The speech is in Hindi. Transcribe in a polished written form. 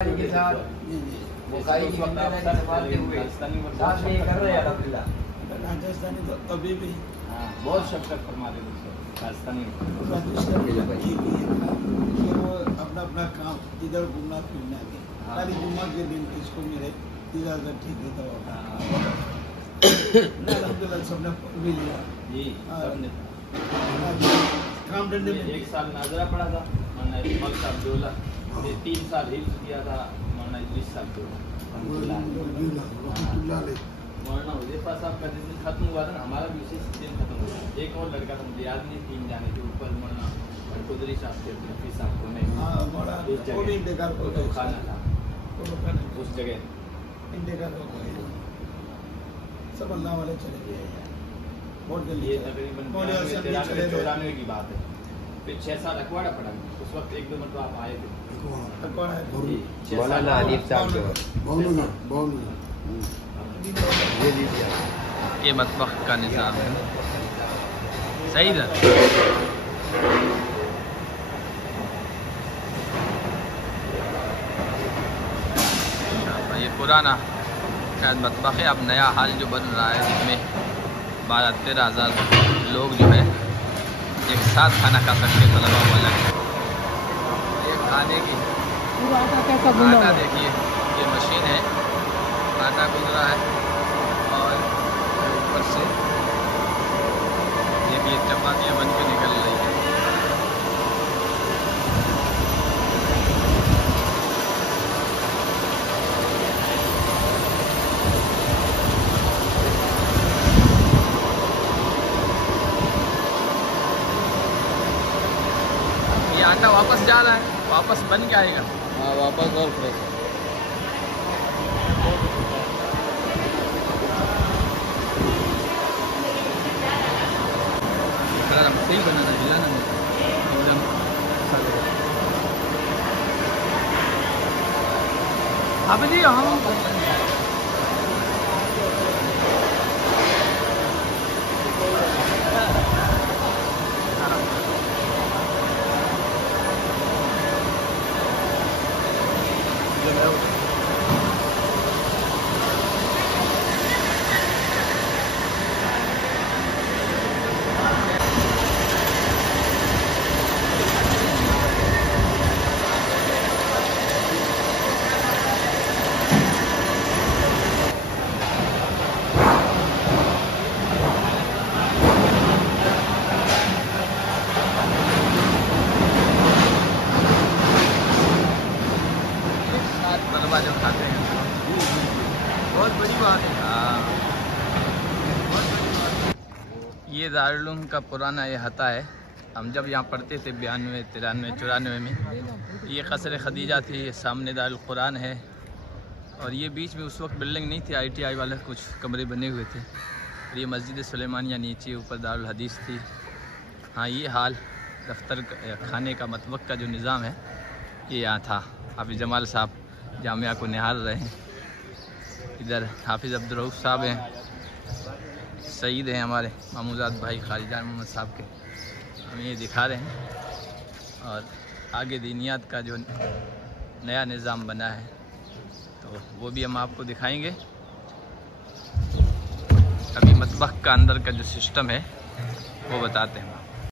के साथ बुखारी की संभालते हुए साथ में कर रहे हैं अल्हम्दुलिल्लाह। राजस्थानी तो अभी भी बहुत शफकत फरमाते राजस्थानी वो अपना अपना काम इधर घूमना फिरना के खाली जुम्मा के दिन इसको मेरे इधर ठीक है तो अल्हम्दुलिल्लाह सबने भी लिया जी सबने काम धंधे में। एक साल नाजरा पड़ा था मौलाना इस्माइल साहब डोला, 3 साल हिफ्ज़ किया था मौलाना इदरीस साहब डोला। मौलाना हुज़ैफा साहब का जिस दिन खत्म हुआ था ना, हमारा भी उसी दिन खत्म हुआ। एक और लड़का था मुझे याद नहीं, 3 जाने के ऊपर मौलाना खुदरी साहब के हफीज़ साहब को खाना था उस जगह सब अल्लाह वाले चले गए बहुत जल्दी। ये तकरीबन 93-94 की बात है। फिर 6 साल अखबाड़ा पड़ा, उस वक्त 1-2 मरतबा आप आए थे। मौलाना आलिफ साहब ये मतबख का निज़ाम है सही था। ये पुराना शायद मतबख है, अब नया हाल जो बन रहा है जिसमें 12-13 हज़ार लोग जो है एक साथ खाना खा सकते हैं। तलबा वाला ये खाने की आटा देखिए, ये मशीन है, आटा गुजरा है और ऊपर से देखिए चपातियाँ बन के निकल रही है। ये आटा वापस जा रहा है, वापस बन के आएगा। हाँ वापस और फ्रेश सही बना था जिला ना अब जी हम तलबा जो खाते हैं बहुत बड़ी बात है। हाँ ये दारुल उलूम का पुराना ये हता है। हम जब यहाँ पढ़ते थे 92, 93, 94 में, ये कसर खदीजा थी, ये सामने दारुल कुरान है और ये बीच में उस वक्त बिल्डिंग नहीं थी, ITI वाले कुछ कमरे बने हुए थे। और ये मस्जिद सुलेमानिया नीचे, ऊपर दारुल हदीस थी। हाँ ये हाल दफ्तर खाने का मतबख का जो निज़ाम है ये यहाँ था। हाफिज़ जमाल साहब जामिया को निहार रहे हैं, इधर हाफिज़ अब्दुल रऊफ़ साहब हैं, सईद हैं हमारे मामूजाद भाई खालिजान मोहम्मद साहब के, हम ये दिखा रहे हैं। और आगे दीनियात का जो नया निज़ाम बना है तो वो भी हम आपको दिखाएंगे। अभी मतबख का अंदर का जो सिस्टम है वो बताते हैं।